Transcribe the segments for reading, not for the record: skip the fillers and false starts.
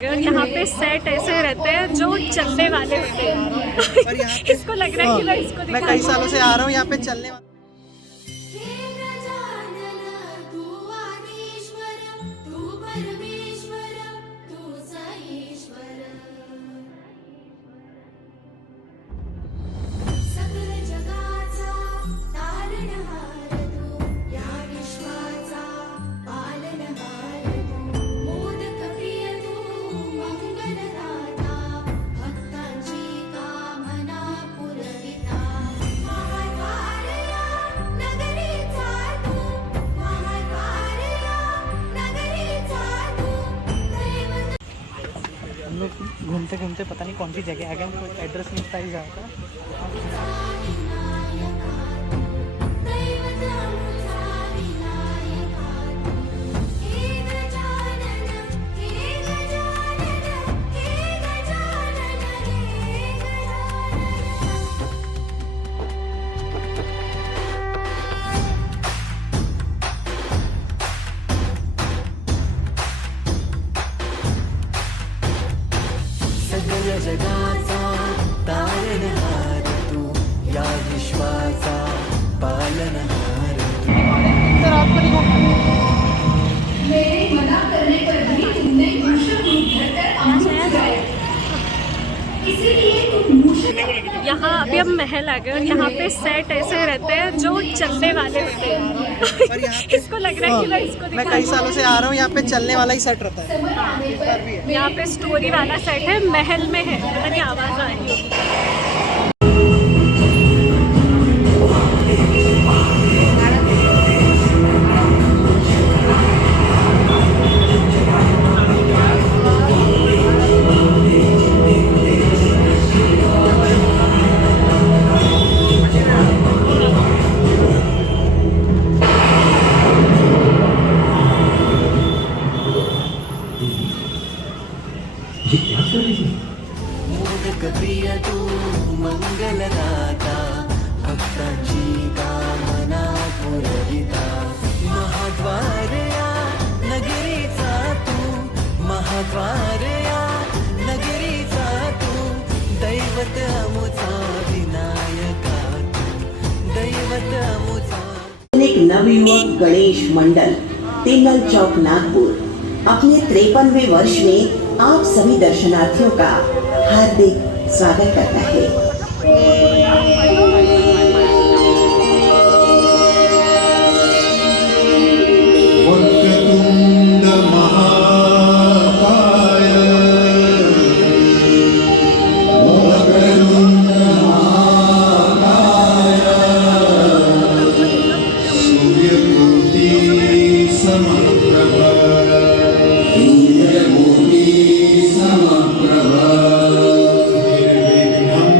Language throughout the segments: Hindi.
यहाँ पे सेट ऐसे रहते हैं जो चलने वाले होते हैं। इसको लग रहा है कि मैं इसको मैं कई सालों से आ रहा हूँ यहाँ पे चलने वाला। हम लोग घूमते घूमते पता नहीं कौन सी जगह आ गए, हमको एड्रेस नहीं पता ही जहाँ का। सगळ्या जगाचा तारणहार तू, या विश्वाचा पालनहार तू। सर आपको मेरे मना करने पर भी तुमने मूषक रूप धरकर अमृत गाया, इसीलिए तुम मूषक। यहाँ अभी हम महल आ गए और यहाँ पे सेट ऐसे रहते हैं जो चलने वाले होते हैं। इसको लग रहा है कि मैं इसको मैं कई सालों से आ रहा हूँ, यहाँ पे चलने वाला ही सेट रहता है। यहाँ पे स्टोरी वाला सेट है, महल में है। पता नहीं आवाज आ रही होगी। मोदक प्रिय तू मंगलदाता, भक्तांची कामना पुरविता, महाद्वार या नगरीचा तू, महाद्वार या नगरीचा तू, दैवत अमुचा विनायका तू, दैवत अमुचा। एक नवयुवक गणेश मंडल, तेंगल चौक, नागपुर अपने 53वें वर्ष में आप सभी दर्शनार्थियों का हार्दिक स्वागत करता है। वक्रतुंड महाकाय, वक्रतुंड महाकाय, सूर्यकोटि समप्रभ, सूर्यकोटि समप्रभ, निर्विघ्नं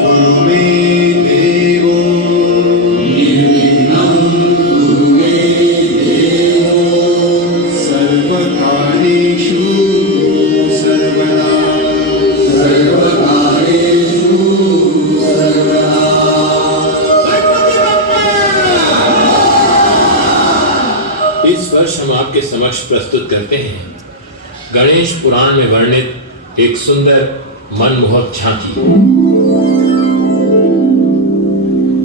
कुरु मे देवो, निर्विघ्नं कुरु मे देवो, सर्वकार्येषु सर्वदा, सर्वकार्येषु सर्वदा। इस वर्ष हम आपके समक्ष प्रस्तुत करते हैं गणेश पुराण में वर्णित एक सुंदर मनमोहक झांकी।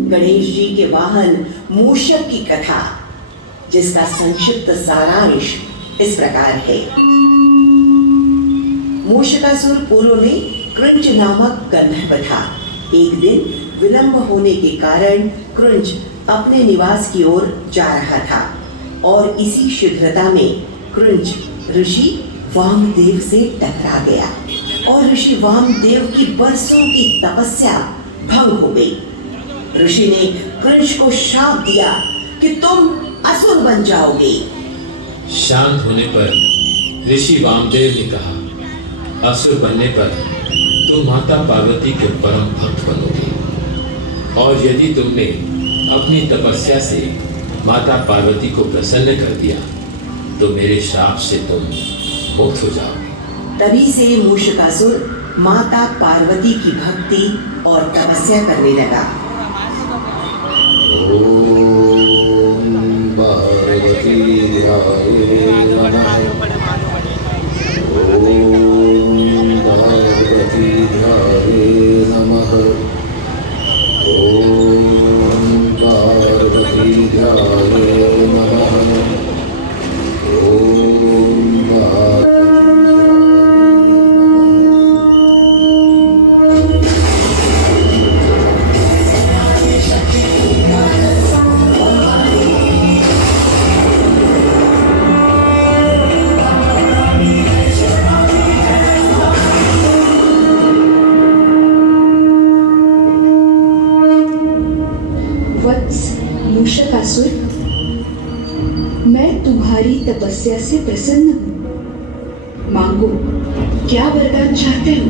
गणेश जी के वाहन मूषक की कथा, जिसका संक्षिप्त सारांश इस प्रकार है। मूषकासुर पूर्व में कृंज नामक गंधर्व था। एक दिन विलंब होने के कारण कृंज अपने निवास की ओर जा रहा था और इसी शीघ्रता में कृंज ऋषि वामदेव से टकरा गया और ऋषि वामदेव की बरसों की तपस्या भंग हो गई। ऋषि ने कृंज को श्राप दिया कि तुम असुर बन जाओगे। शांत होने पर ऋषि वामदेव ने कहा, असुर बनने पर तुम माता पार्वती के परम भक्त बनोगे, और यदि तुमने अपनी तपस्या से माता पार्वती को प्रसन्न कर दिया तो मेरे श्राप से तुम मुक्त हो जाओगे। तभी से मूषकासुर माता पार्वती की भक्ति और तपस्या करने लगा। पार्वती मुश्कासुर, मैं तुम्हारी तपस्या से प्रसन्न हूँ। मांगो, क्या वरदान चाहते हो?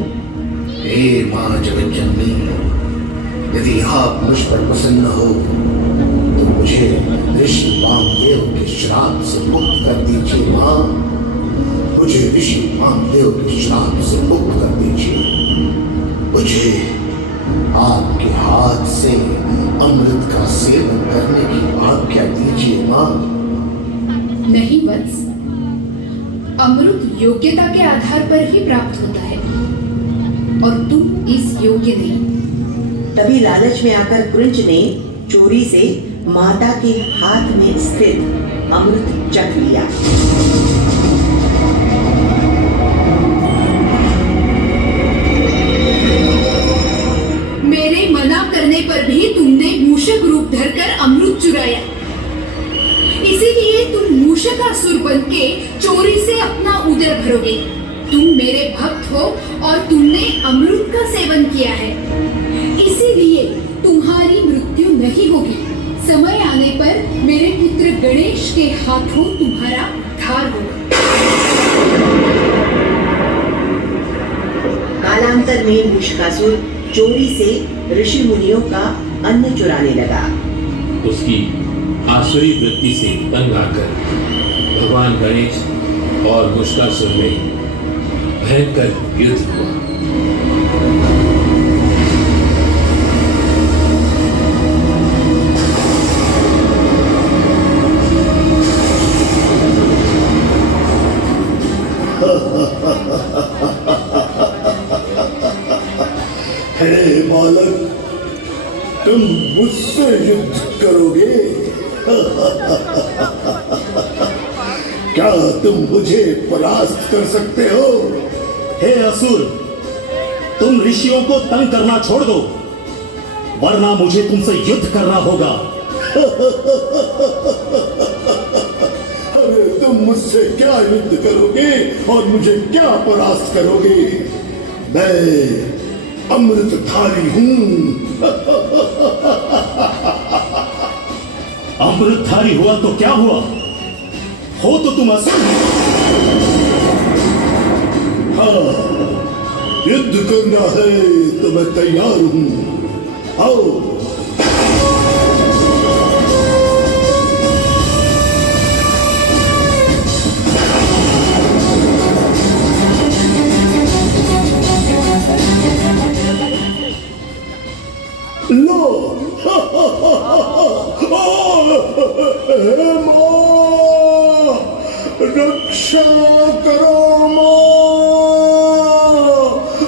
हे माँ जगज्जननी, यदि आप मुझ पर प्रसन्न हो तो मुझे ऋषि वामदेव के श्राप से मुक्त कर दीजिए। माँ, मुझे ऋषि वामदेव के श्राप से मुक्त कर दीजिए। मुझे आपके हाथ से अमृत का सेवन करने की आज्ञा दीजिए। माँ, नहीं वत्स, अमृत योग्यता के आधार पर ही प्राप्त होता है और तुम इस योग्य नहीं। तभी लालच में आकर कृंच ने चोरी से माता के हाथ में स्थित अमृत चख लिया। मेरे मना करने पर भी तुमने मूषक रूप धरकर अमृत चुराया, इसीलिए तुम मूषकासुर बनके चोरी से अपना उदर भरोगे। तुम मेरे भक्त हो और तुमने अमृत का सेवन किया है, इसीलिए तुम्हारी मृत्यु नहीं होगी। समय आने पर मेरे पुत्र गणेश के हाथों तुम्हारा उद्धार होगा। कालांतर में मूषकासुर चोरी से ऋषि मुनियों का अन्न चुराने लगा। उसकी आसुरी वृत्ति से तंग आकर भगवान गणेश और मुश्कासुर में भयंकर युद्ध हुआ। हे बालक, तुम मुझसे युद्ध करोगे? क्या तुम मुझे परास्त कर सकते हो? हे असुर, तुम ऋषियों को तंग करना छोड़ दो, वरना मुझे तुमसे युद्ध करना होगा। अरे तुम मुझसे क्या युद्ध करोगे और मुझे क्या परास्त करोगे? मैं अमृतधारी हूं। अमृतधारी हुआ तो क्या हुआ? हो तो तुम असुर। हाँ, युद्ध करना है तो मैं तैयार हूं। आओ। लो, हे माँ, रक्षा करो माँ,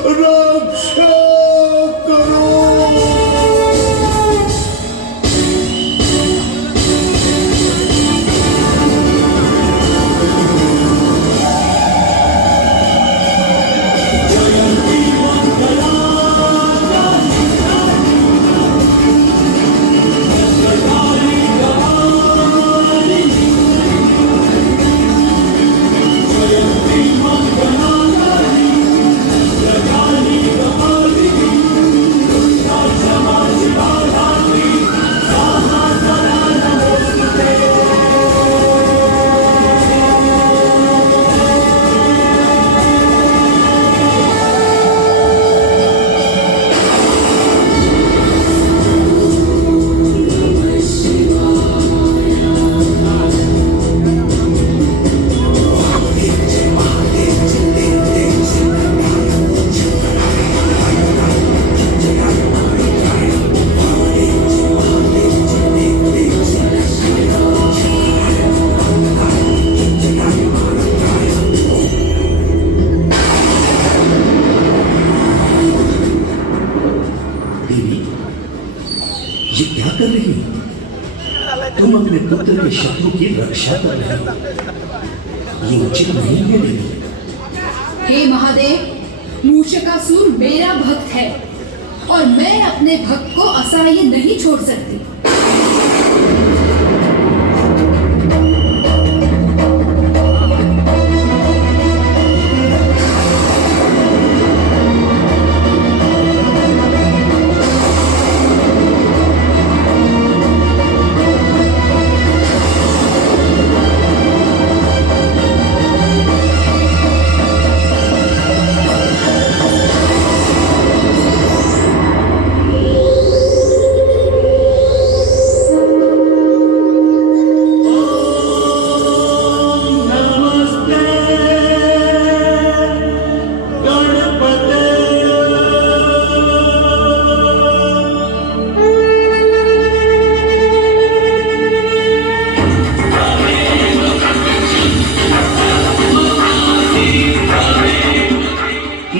रक्षा करो। ये क्या कर रही हो? तुम अपने पुत्र के शत्रु की रक्षा कर रहे हो, ये उचित नहीं है देवी। हे महादेव, मूषकासुर मेरा भक्त है और मैं अपने भक्त को असहाय नहीं छोड़ सकती।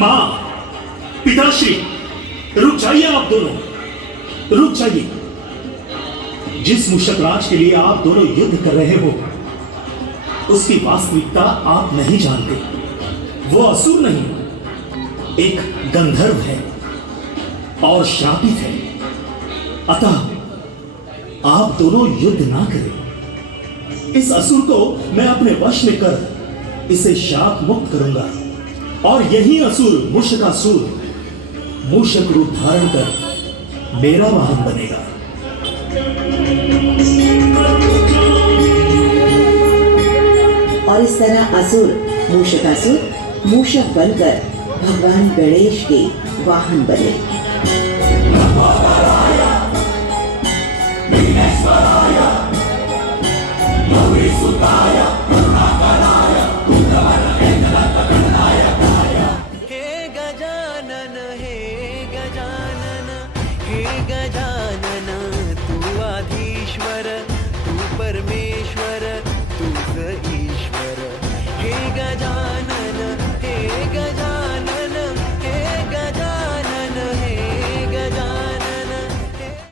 मां, पिताश्री, रुक जाइए आप दोनों, रुक जाइए। जिस मुशकराज के लिए आप दोनों युद्ध कर रहे हो उसकी वास्तविकता आप नहीं जानते। वो असुर नहीं, एक गंधर्व है और शापित है। अतः आप दोनों युद्ध ना करें। इस असुर को मैं अपने वश में कर इसे शाप मुक्त करूंगा और यही असुर मूषकासुर मूषक रूप धारण कर मेरा वाहन बनेगा। और इस तरह असुर मूषकासुर मूषक बनकर भगवान गणेश के वाहन बने। हे गजानन, हे गजानन, हे गजानन।